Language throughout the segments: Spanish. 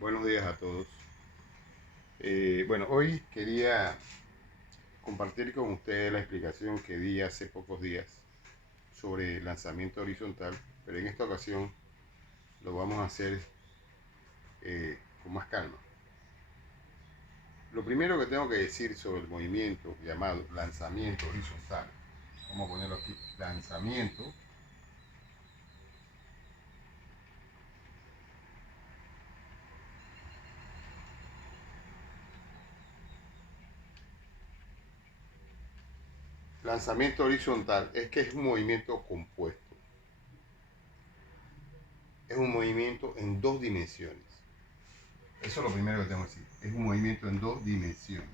Buenos días a todos. Bueno, hoy quería compartir con ustedes la explicación que di hace pocos días sobre lanzamiento horizontal, pero en esta ocasión lo vamos a hacer con más calma. Lo primero que tengo que decir sobre el movimiento llamado lanzamiento horizontal, vamos a ponerlo aquí, lanzamiento lanzamiento horizontal es que es un movimiento compuesto, es un movimiento en dos dimensiones. Eso es lo primero que tengo que decir, es un movimiento en dos dimensiones.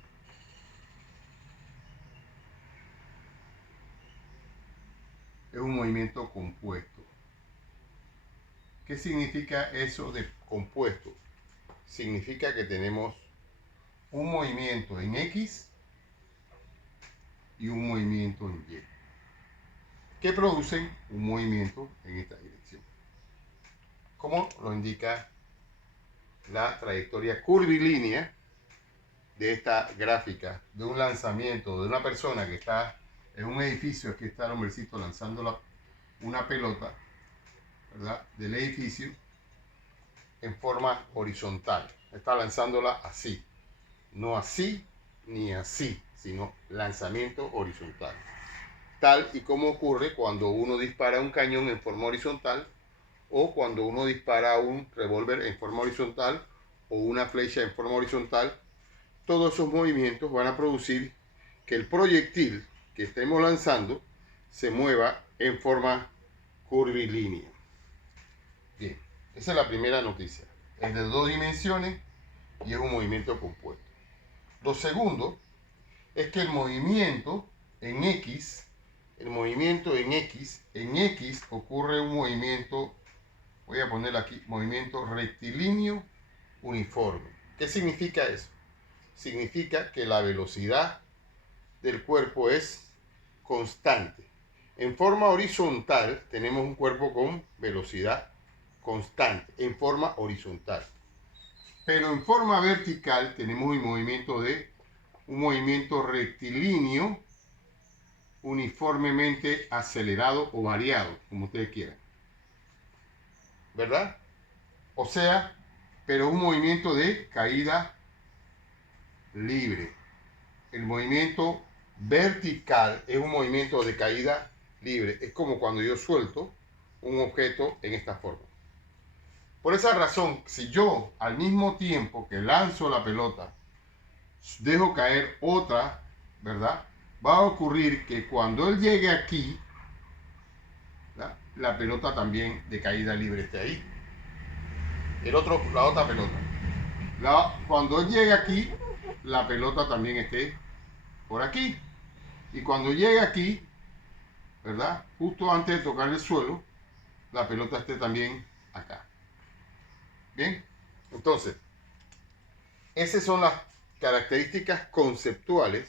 Es un movimiento compuesto. ¿Qué significa eso de compuesto? Significa que tenemos un movimiento en X y un movimiento en Y, que producen un movimiento en esta dirección, como lo indica la trayectoria curvilínea de esta gráfica de un lanzamiento de una persona que está en un edificio. Aquí está el hombrecito lanzando una pelota, ¿verdad?, del edificio en forma horizontal. Está lanzándola así, no así ni así, sino lanzamiento horizontal. Tal y como ocurre cuando uno dispara un cañón en forma horizontal, o cuando uno dispara un revólver en forma horizontal, o una flecha en forma horizontal. Todos esos movimientos van a producir que el proyectil que estemos lanzando se mueva en forma curvilínea. Bien, esa es la primera noticia. Es de dos dimensiones y es un movimiento compuesto. Lo segundo es que el movimiento en X ocurre un movimiento, voy a poner aquí, movimiento rectilíneo uniforme. ¿Qué significa eso? Significa que la velocidad del cuerpo es constante. En forma horizontal tenemos un cuerpo con velocidad constante, en forma horizontal. Pero en forma vertical tenemos un movimiento rectilíneo uniformemente acelerado o variado, como ustedes quieran, ¿verdad? O sea, pero un movimiento de caída libre. El movimiento vertical es un movimiento de caída libre. Es como cuando yo suelto un objeto en esta forma. Por esa razón, si yo al mismo tiempo que lanzo la pelota dejo caer otra, ¿verdad?, va a ocurrir que cuando él llegue aquí, ¿verdad?, la pelota también de caída libre esté ahí. La otra pelota. Cuando él llegue aquí, la pelota también esté por aquí. Y cuando llegue aquí, ¿verdad?, justo antes de tocar el suelo, la pelota esté también acá. Bien, entonces, esas son las características conceptuales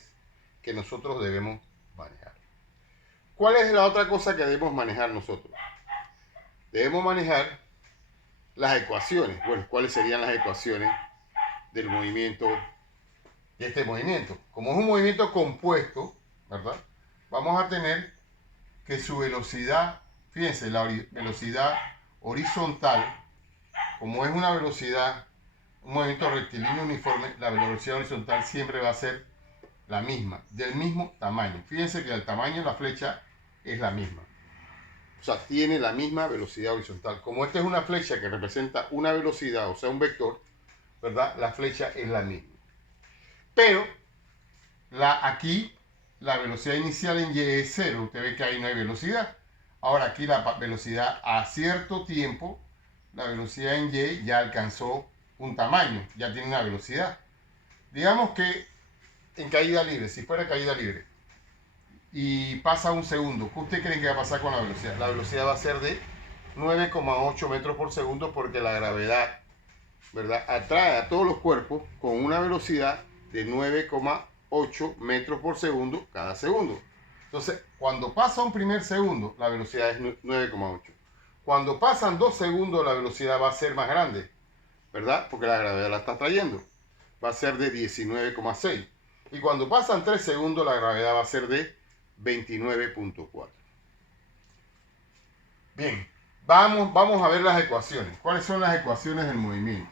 que nosotros debemos manejar. ¿Cuál es la otra cosa que debemos manejar nosotros? Debemos manejar las ecuaciones. Bueno, ¿cuáles serían las ecuaciones del movimiento, de este movimiento? Como es un movimiento compuesto, ¿verdad?, vamos a tener que su velocidad, fíjense, la velocidad horizontal, como es una velocidad, un movimiento rectilíneo uniforme, la velocidad horizontal siempre va a ser la misma, del mismo tamaño. Fíjense que el tamaño de la flecha es la misma. O sea, tiene la misma velocidad horizontal. Como esta es una flecha que representa una velocidad, o sea, un vector, ¿verdad?, la flecha es la misma. Pero aquí la velocidad inicial en Y es 0. Usted ve que ahí no hay velocidad. Ahora aquí la velocidad a cierto tiempo, la velocidad en Y ya alcanzó un tamaño, ya tiene una velocidad. Digamos que en caída libre, si fuera caída libre, y pasa un segundo, ¿qué usted cree que va a pasar con la velocidad? La velocidad va a ser de 9,8 metros por segundo, porque la gravedad, ¿verdad?, atrae a todos los cuerpos con una velocidad de 9,8 metros por segundo cada segundo. Entonces, cuando pasa un primer segundo, la velocidad es 9,8. Cuando pasan 2 segundos, la velocidad va a ser más grande, ¿verdad? Porque la gravedad la está trayendo. Va a ser de 19,6. Y cuando pasan 3 segundos, la gravedad va a ser de 29,4. Bien, vamos a ver las ecuaciones. ¿Cuáles son las ecuaciones del movimiento?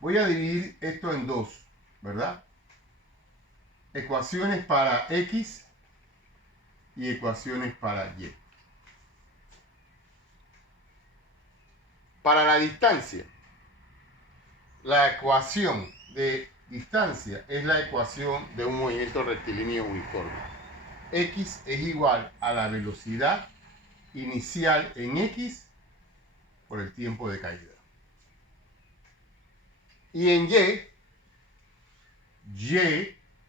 Voy a dividir esto en dos, ¿verdad? Ecuaciones para X y ecuaciones para Y. Para la distancia, la ecuación de distancia es la ecuación de un movimiento rectilíneo uniforme. X es igual a la velocidad inicial en X por el tiempo de caída. Y en Y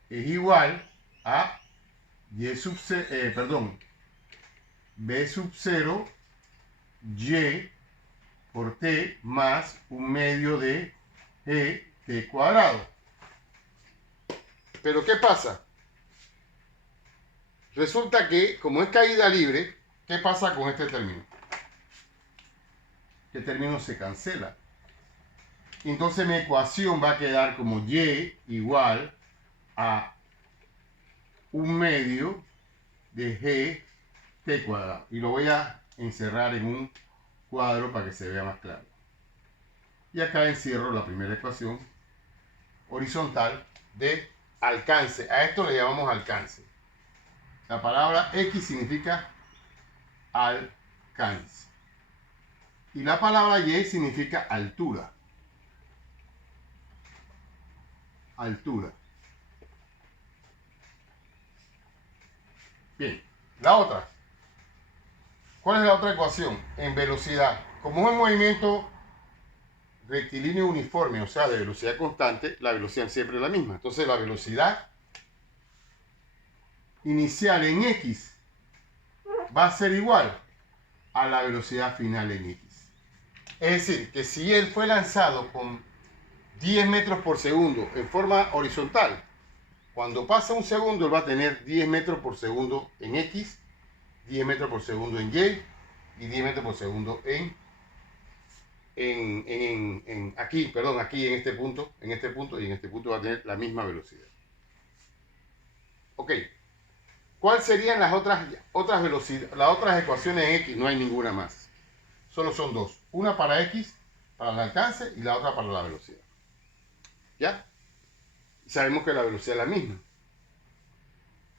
es igual a B sub 0 Y por T más un medio de T cuadrado. Pero ¿qué pasa? Resulta que, como es caída libre, ¿qué pasa con este término? Este término se cancela. Entonces mi ecuación va a quedar como Y igual a un medio de T cuadrado. Y lo voy a encerrar en un cuadro para que se vea más claro. Y acá encierro la primera ecuación horizontal de alcance. A esto le llamamos alcance. La palabra X significa alcance. Y la palabra Y significa altura. Altura. Bien, la otra. ¿Cuál es la otra ecuación? En velocidad. Como es un movimiento rectilíneo uniforme, o sea, de velocidad constante, la velocidad siempre es la misma. Entonces la velocidad inicial en X va a ser igual a la velocidad final en X. Es decir, que si él fue lanzado con 10 metros por segundo en forma horizontal, cuando pasa un segundo él va a tener 10 metros por segundo en X, 10 metros por segundo en Y y 10 metros por segundo aquí en este punto y en este punto va a tener la misma velocidad. Ok. ¿Cuáles serían las otras velocidades? Las otras ecuaciones en X no hay ninguna más. Solo son dos. Una para X, para el alcance, y la otra para la velocidad. ¿Ya? Sabemos que la velocidad es la misma.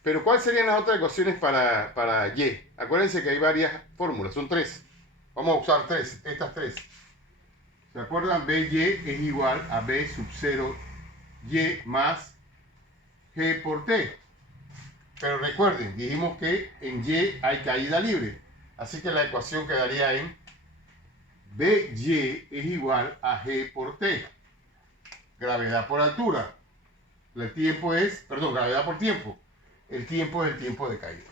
Pero ¿cuáles serían las otras ecuaciones para Y? Acuérdense que hay varias fórmulas, son tres. Vamos a usar estas tres. ¿Se acuerdan? BY es igual a B sub 0 Y más G por T. Pero recuerden, dijimos que en Y hay caída libre. Así que la ecuación quedaría en BY es igual a G por T. Gravedad por altura. El tiempo es, perdón, gravedad por tiempo. El tiempo es el tiempo de caída.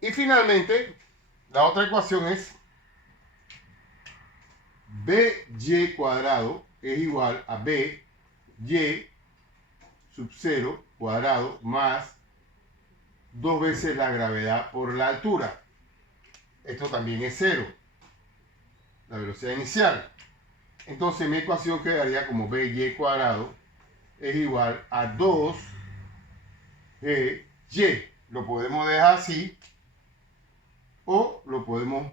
Y finalmente, la otra ecuación es BY cuadrado es igual a BY sub 0 cuadrado más 2 veces la gravedad por la altura. Esto también es 0. La velocidad inicial. Entonces mi ecuación quedaría como BY cuadrado es igual a 2GY. Lo podemos dejar así o lo podemos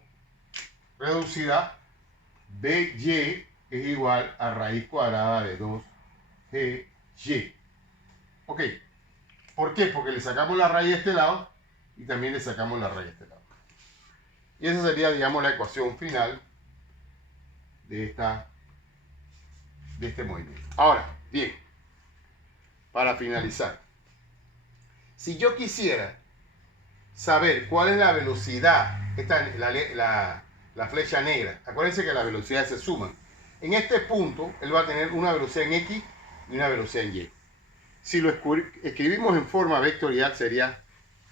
reducir a BY es igual a raíz cuadrada de 2GY. Ok. ¿Por qué? Porque le sacamos la raíz a este lado y también le sacamos la raíz a este lado. Y esa sería, digamos, la ecuación final de este movimiento. Ahora, bien, para finalizar, si yo quisiera saber cuál es la velocidad, la flecha negra, acuérdense que las velocidades se suman. En este punto, él va a tener una velocidad en X y una velocidad en Y. Si lo escribimos en forma vectorial, sería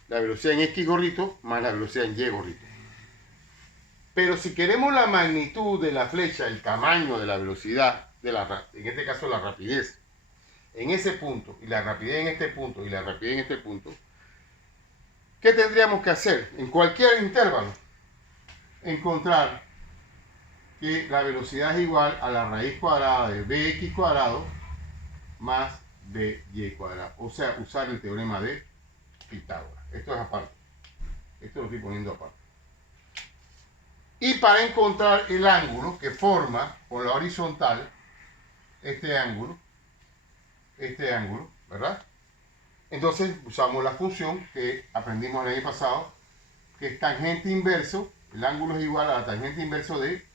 la velocidad en X gorrito más la velocidad en Y gorrito. Pero si queremos la magnitud de la flecha, el tamaño de la velocidad, en este caso la rapidez, en ese punto, y la rapidez en este punto, y la rapidez en este punto, ¿qué tendríamos que hacer? En cualquier intervalo, encontrar que la velocidad es igual a la raíz cuadrada de bx cuadrado más by cuadrado. O sea, usar el teorema de Pitágoras. Esto es aparte. Esto lo estoy poniendo aparte. Y para encontrar el ángulo que forma con la horizontal, este ángulo, ¿verdad? Entonces usamos la función que aprendimos el año pasado, que es tangente inverso, el ángulo es igual a la tangente inverso de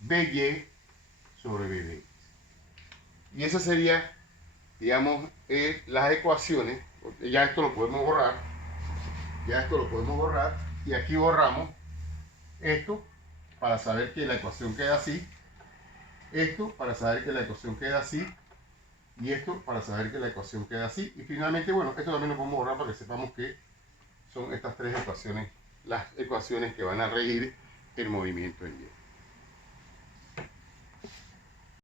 by sobre bd. Y esa sería, digamos, las ecuaciones. Ya esto lo podemos borrar. Y aquí borramos esto para saber que la ecuación queda así. Esto para saber que la ecuación queda así. Y esto para saber que la ecuación queda así. Y finalmente, bueno, esto también lo podemos borrar para que sepamos que son estas tres ecuaciones, las ecuaciones que van a regir el movimiento en Y.